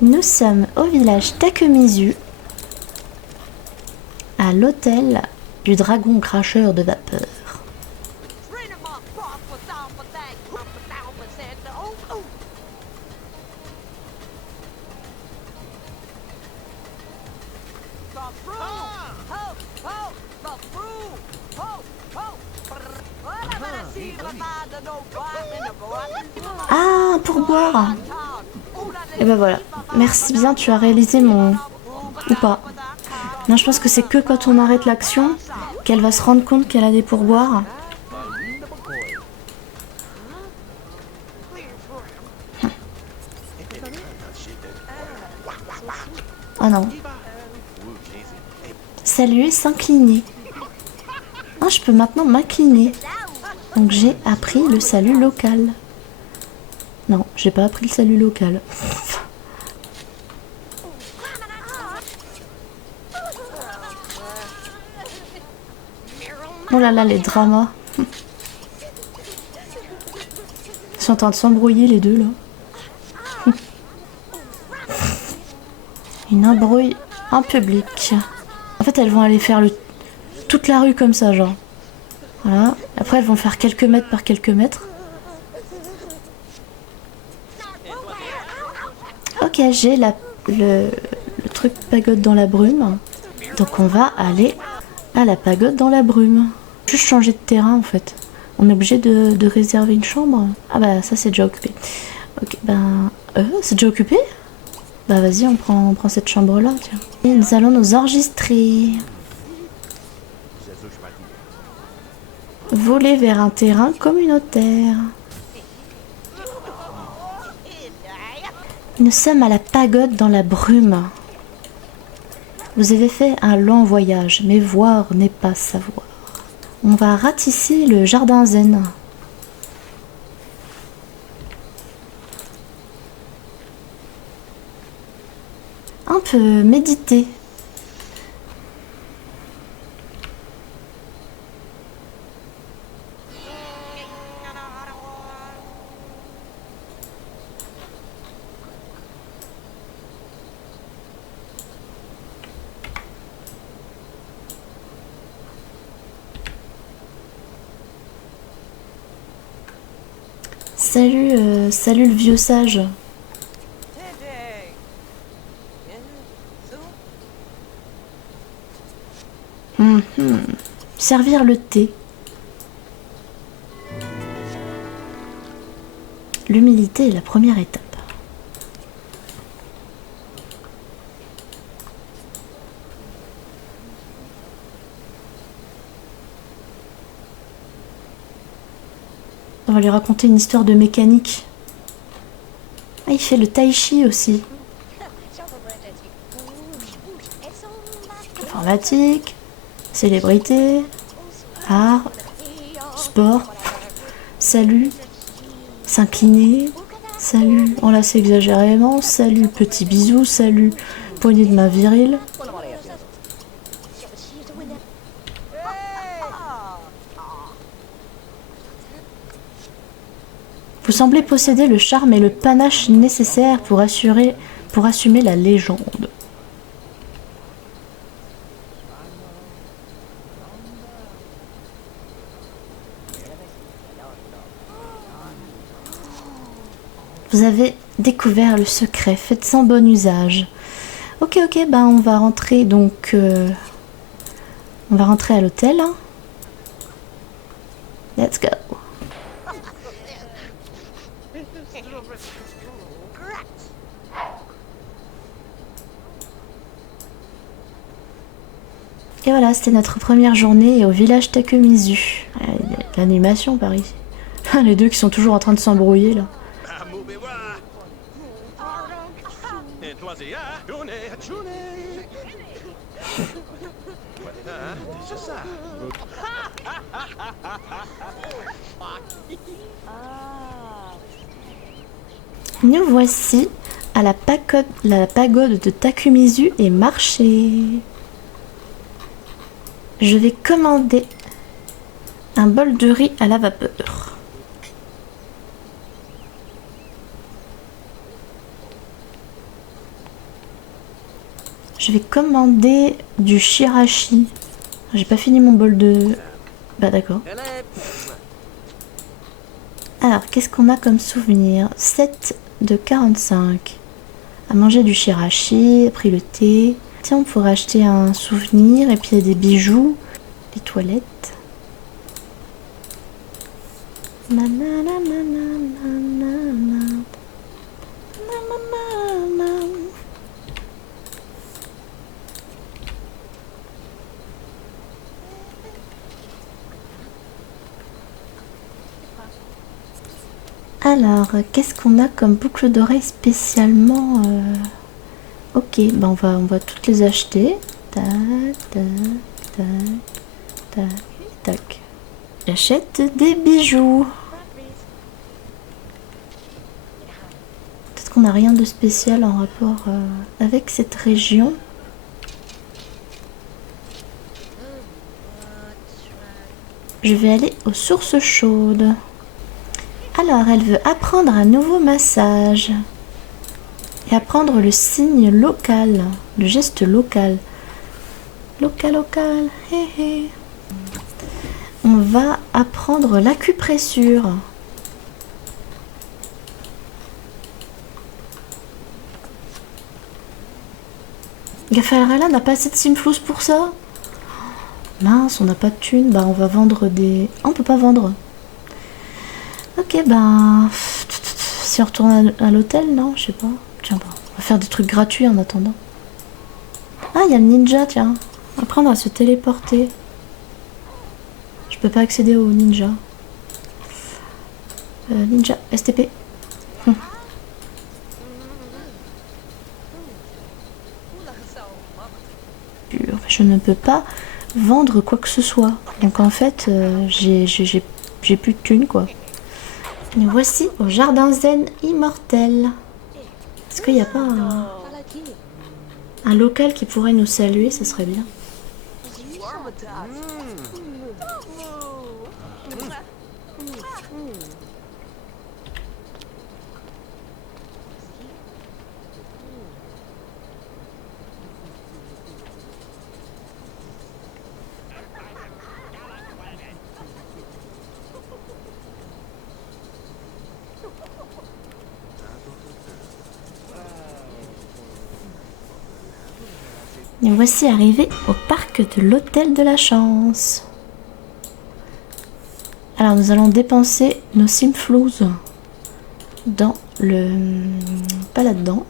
Nous sommes au village Takemizu, à l'hôtel du dragon cracheur de vapeur. Ah, pour boire. Et ben voilà. Merci bien, tu as réalisé mon... Ou pas. Non, je pense que c'est que quand on arrête l'action qu'elle va se rendre compte qu'elle a des pourboires. Oh non. Saluer, s'incliner. Ah, je peux maintenant m'incliner. Donc j'ai appris le salut local. Non, j'ai pas appris le salut local. Oh là là, les dramas. Ils sont en train de s'embrouiller les deux là. Une embrouille en public. En fait, elles vont aller faire toute la rue comme ça, genre. Voilà. Après, elles vont faire quelques mètres par quelques mètres. Ok, j'ai le truc pagode dans la brume. Donc on va aller à la pagode dans la brume. Juste changer de terrain en fait. On est obligé de réserver une chambre. Ah bah ça c'est déjà occupé. Ok, ben... c'est déjà occupé? Bah vas-y, on prend cette chambre là, tiens. Et nous allons nous enregistrer. Voler vers un terrain communautaire. Nous sommes à la pagode dans la brume. Vous avez fait un long voyage, mais voir n'est pas savoir. On va ratisser le jardin zen. Un peu méditer. Salut, salut le vieux sage. Servir le thé. L'humilité est la première étape. On va lui raconter une histoire de mécanique. Ah, il fait le tai chi aussi. Informatique, célébrité, art, sport, salut, s'incliner, salut, enlacer exagérément, salut, petit bisou, salut, poignée de main virile. Vous semblez posséder le charme et le panache nécessaires pour assumer la légende. Vous avez découvert le secret, faites-en bon usage. Ok, ben on va rentrer donc... on va rentrer à l'hôtel. Let's go. Et voilà, c'était notre première journée au village Takemizu. L'animation par ici. Les deux qui sont toujours en train de s'embrouiller là. Nous voici à la pagode de Takemizu et marché. Je vais commander un bol de riz à la vapeur. Je vais commander du shirashi. J'ai pas fini mon bol de... Bah d'accord. Alors, qu'est-ce qu'on a comme souvenir? 7 de 45. À manger du shirashi, après le thé. Tiens, on pourrait acheter un souvenir et puis il y a des bijoux. Les toilettes. Alors, qu'est-ce qu'on a comme boucle d'oreille spécialement Ok, bah on va toutes les acheter. Tac, tac, tac, tac, tac. J'achète des bijoux. Peut-être qu'on n'a rien de spécial en rapport avec cette région. Je vais aller aux sources chaudes. Alors, elle veut apprendre un nouveau massage. Et apprendre le signe local, le geste local. Local, local, hé hé. On va apprendre l'acupressure. Gafarella n'a pas assez de simflous pour ça? Mince, on n'a pas de thunes. Bah, on va vendre des... Oh, on peut pas vendre. Ok, ben... Si on retourne à l'hôtel, non? Je sais pas. Tiens, bah, on va faire des trucs gratuits en attendant. Ah, il y a le ninja, tiens. Après, on va se téléporter. Je peux pas accéder au ninja. Ninja, STP. Je ne peux pas vendre quoi que ce soit. Donc en fait, j'ai plus de thunes, quoi. Nous voici au jardin zen immortel. Est-ce qu'il n'y a pas un local qui pourrait nous saluer? Ça serait bien. Nous voici arrivés au parc de l'Hôtel de la Chance. Alors nous allons dépenser nos simflous dans le... pas là-dedans.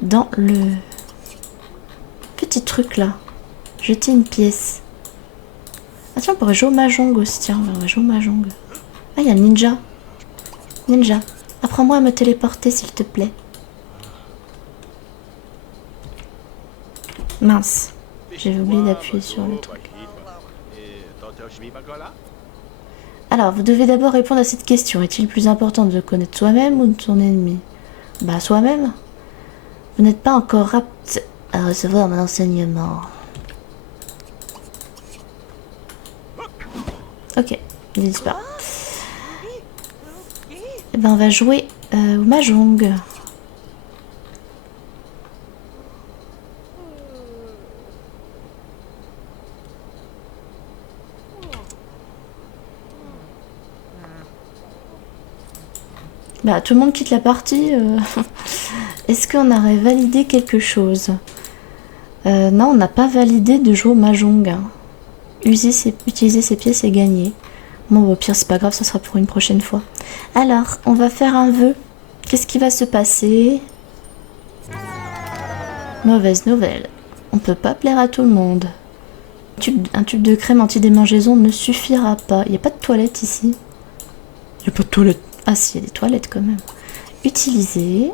Dans le petit truc là. Jeter une pièce. Ah tiens, on pourrait jouer au mahjong aussi. Tiens, on va jouer au mahjong. Ah, il y a le ninja. Ninja, apprends-moi à me téléporter s'il te plaît. Mince, j'ai oublié d'appuyer sur le truc. Alors, vous devez d'abord répondre à cette question. Est-il plus important de connaître soi-même ou de son ennemi? Bah, soi-même. Vous n'êtes pas encore apte à recevoir mon enseignement. Ok, il est disparu. Et ben, on va jouer au mahjong. Bah, tout le monde quitte la partie. Est-ce qu'on aurait validé quelque chose? Non, on n'a pas validé de jouer au mahjong. Hein. Utiliser ses pièces et gagner. Bon, au pire, c'est pas grave, ça sera pour une prochaine fois. Alors, on va faire un vœu. Qu'est-ce qui va se passer? Mauvaise nouvelle. On peut pas plaire à tout le monde. Un tube de crème anti-démangeaison ne suffira pas. Il n'y a pas de toilette ici. Il n'y a pas de toilette. Ah si, il y a des toilettes quand même. Utiliser.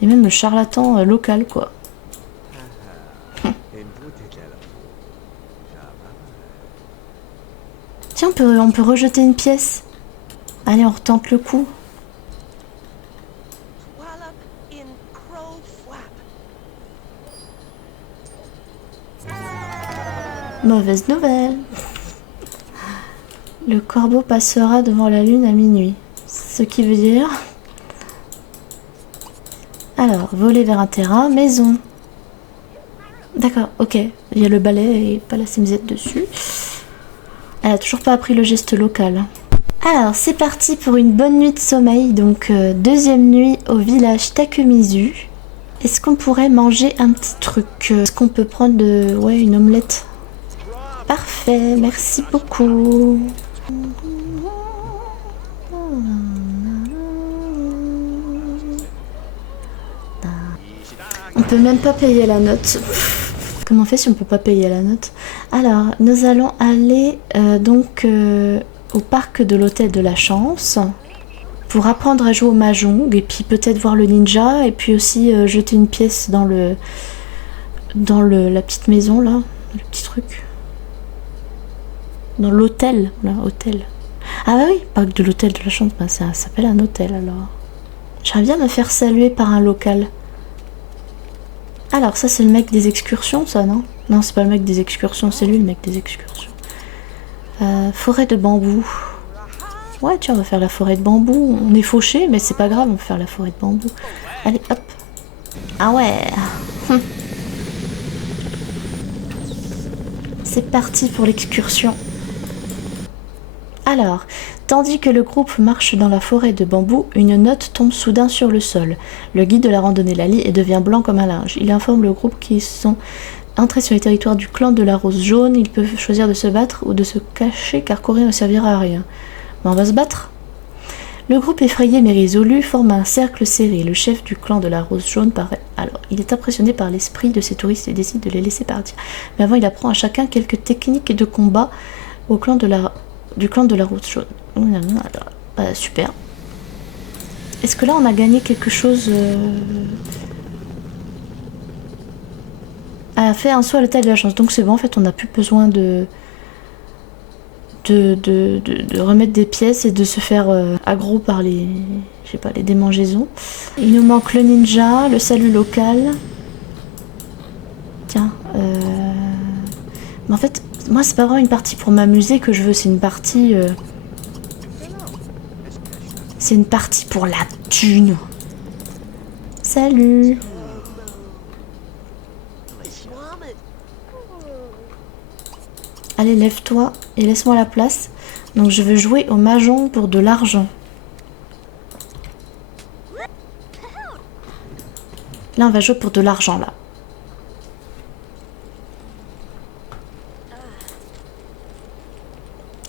Et même le charlatan local, quoi. Tiens, on peut rejeter une pièce. Allez, on retente le coup. Mauvaise nouvelle. Le corbeau passera devant la lune à minuit. Ce qui veut dire... Alors, voler vers un terrain, maison. D'accord, ok. Il y a le balai et pas la CMZ dessus. Elle a toujours pas appris le geste local. Alors, c'est parti pour une bonne nuit de sommeil. Donc, deuxième nuit au village Takumizu. Est-ce qu'on pourrait manger un petit truc? Est-ce qu'on peut prendre de... ouais, une omelette? Parfait, merci beaucoup. On peut même pas payer la note. Comment on fait si on peut pas payer la note? Alors, nous allons aller au parc de l'hôtel de la chance pour apprendre à jouer au mahjong et puis peut-être voir le ninja et puis aussi jeter une pièce dans la petite maison là, le petit truc. Dans l'hôtel, là, hôtel. Ah bah oui, parc de l'hôtel de la chance, bah ça s'appelle un hôtel alors. J'aimerais bien me faire saluer par un local. Alors ça c'est le mec des excursions ça, non? Non, c'est pas le mec des excursions, c'est lui le mec des excursions. Forêt de bambou. Ouais tiens, on va faire la forêt de bambou. On est fauché mais c'est pas grave, on va faire la forêt de bambou. Allez hop. Ah ouais. C'est parti pour l'excursion. Alors, tandis que le groupe marche dans la forêt de bambou, une note tombe soudain sur le sol. Le guide de la randonnée la lit et devient blanc comme un linge. Il informe le groupe qu'ils sont entrés sur les territoires du clan de la rose jaune. Ils peuvent choisir de se battre ou de se cacher car courir ne servira à rien. Mais on va se battre. Le groupe effrayé mais résolu forme un cercle serré. Le chef du clan de la rose jaune paraît. Alors, il est impressionné par l'esprit de ces touristes et décide de les laisser partir. Mais avant, il apprend à chacun quelques techniques de combat du clan de la rose jaune. Bah, super. Est-ce que là on a gagné quelque chose a fait un saut à l'hôtel de la chance. Donc c'est bon, en fait on n'a plus besoin de remettre des pièces et de se faire aggro par les, je sais pas, les démangeaisons. Il nous manque le ninja, le salut local. Tiens, mais en fait moi c'est pas vraiment une partie pour m'amuser que je veux, c'est une partie c'est une partie pour la thune. Salut. Allez, lève-toi et laisse-moi la place. Donc je veux jouer au mahjong pour de l'argent. Là, on va jouer pour de l'argent, là.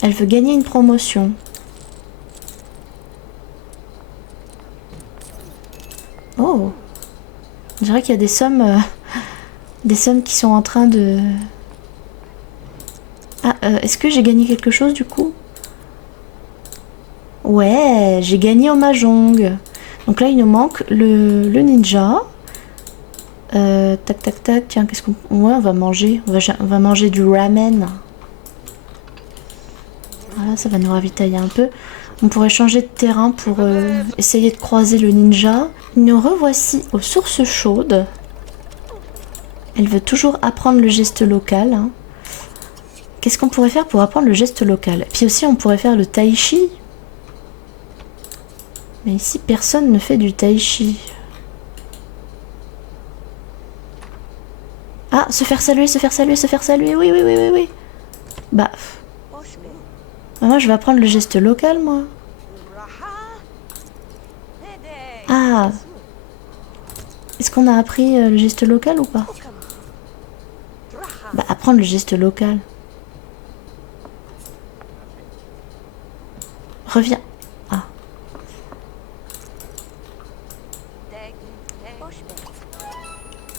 Elle veut gagner une promotion. Oh. On dirait qu'il y a des sommes qui sont en train de... Ah, est-ce que j'ai gagné quelque chose du coup? Ouais, j'ai gagné au mahjong. Donc là, il nous manque le ninja. Tac, tac, tac. Tiens, qu'est-ce qu'on... Ouais, on va manger. On va manger du ramen. Voilà, ça va nous ravitailler un peu. On pourrait changer de terrain pour essayer de croiser le ninja. Nous revoici aux sources chaudes. Elle veut toujours apprendre le geste local. Hein. Qu'est-ce qu'on pourrait faire pour apprendre le geste local? Puis aussi, on pourrait faire le tai chi. Mais ici, personne ne fait du tai chi. Ah, se faire saluer, se faire saluer, se faire saluer. Oui, oui, oui, oui, oui. Bah... moi, je vais apprendre le geste local, moi. Ah. Est-ce qu'on a appris le geste local ou pas? Bah, apprendre le geste local. Reviens. Ah.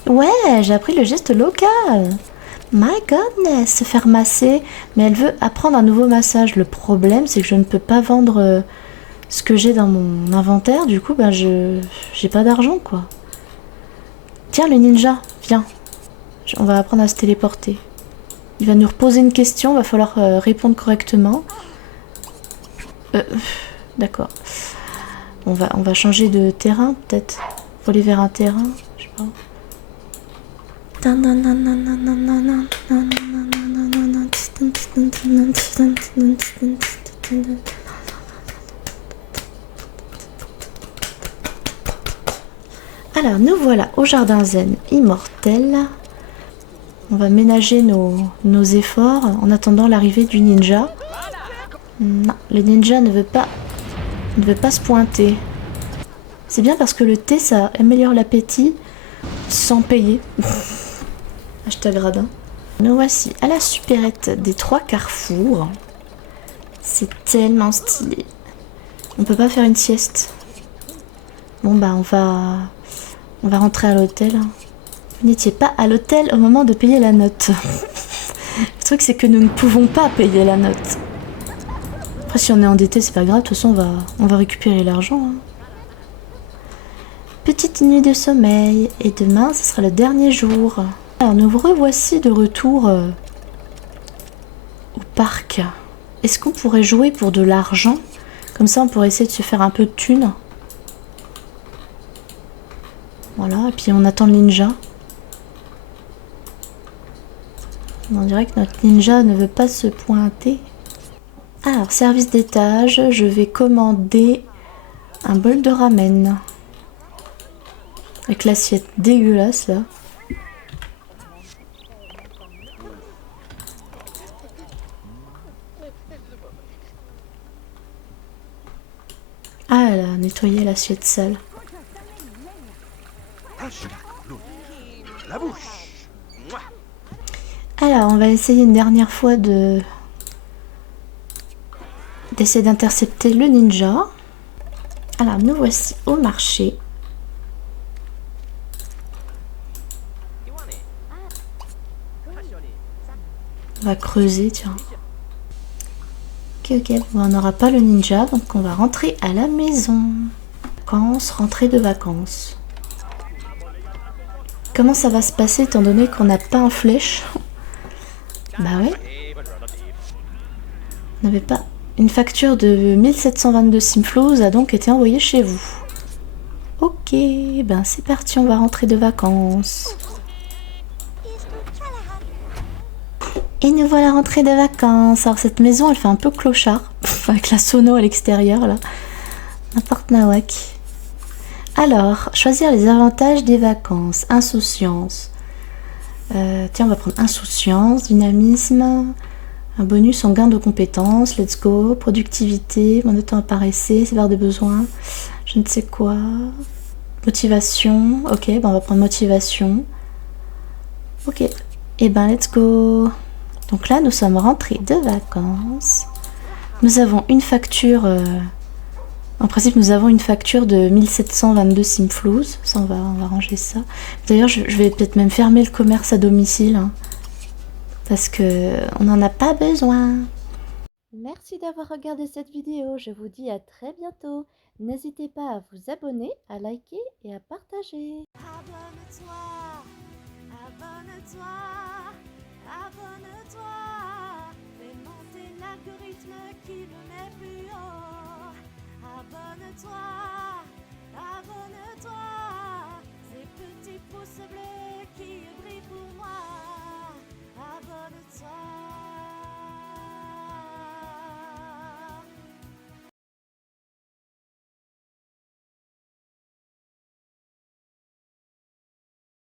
Ouais, j'ai appris le geste local. My goodness, se faire masser. Mais elle veut apprendre un nouveau massage. Le problème, c'est que je ne peux pas vendre ce que j'ai dans mon inventaire. Du coup, ben, j'ai pas d'argent, quoi. Tiens, le ninja, viens. On va apprendre à se téléporter. Il va nous reposer une question, va falloir répondre correctement. D'accord. On va changer de terrain, peut-être. Faut aller vers un terrain, je sais pas. Alors, nous voilà au jardin zen immortel. On va ménager nos efforts en attendant l'arrivée du ninja. Non, le ninja ne veut pas se pointer. C'est bien parce que le thé, ça améliore l'appétit sans payer. Hashtag radin. Nous voici à la supérette des 3 carrefours. C'est tellement stylé. On peut pas faire une sieste. Bon bah on va rentrer à l'hôtel. Vous n'étiez pas à l'hôtel au moment de payer la note. Le truc c'est que nous ne pouvons pas payer la note. Après si on est endetté c'est pas grave, de toute façon on va récupérer l'argent. Hein. Petite nuit de sommeil et demain ce sera le dernier jour. Alors nous revoici de retour au parc. Est-ce qu'on pourrait jouer pour de l'argent? Comme ça on pourrait essayer de se faire un peu de thunes. Voilà, et puis on attend le ninja. On dirait que notre ninja ne veut pas se pointer. Alors, service d'étage, je vais commander un bol de ramen. Avec l'assiette dégueulasse là. Ah, elle a nettoyé l'assiette sale. Alors, on va essayer une dernière fois d'essayer d'intercepter le ninja. Alors, nous voici au marché. On va creuser, tiens. Ok, bon, on n'aura pas le ninja, donc on va rentrer à la maison. Rentrée de vacances. Comment ça va se passer étant donné qu'on n'a pas en flèche? Bah ouais. On n'avait pas. Une facture de 1722 simflows a donc été envoyée chez vous. Ok, ben c'est parti, on va rentrer de vacances. Et nous voilà rentrés de vacances. Alors cette maison, elle fait un peu clochard, avec la sono à l'extérieur là. N'importe nawak. Alors, choisir les avantages des vacances. Insouciance. Tiens, on va prendre insouciance, dynamisme, un bonus en gain de compétences, let's go, productivité, moins de temps à paresser, sévère des besoins, je ne sais quoi, motivation, ok, ben on va prendre motivation, ok, et ben let's go. Donc là, nous sommes rentrés de vacances, nous avons une facture, en principe nous avons une facture de 1722 simflows, ça on va ranger ça. D'ailleurs, je vais peut-être même fermer le commerce à domicile, hein. Parce que on n'en a pas besoin. Merci d'avoir regardé cette vidéo. Je vous dis à très bientôt. N'hésitez pas à vous abonner, à liker et à partager. Abonne-toi, abonne-toi, abonne-toi. Fais monter l'algorithme qui me met plus haut. Abonne-toi, abonne-toi. Ces petits pouces bleus qui brillent pour moi.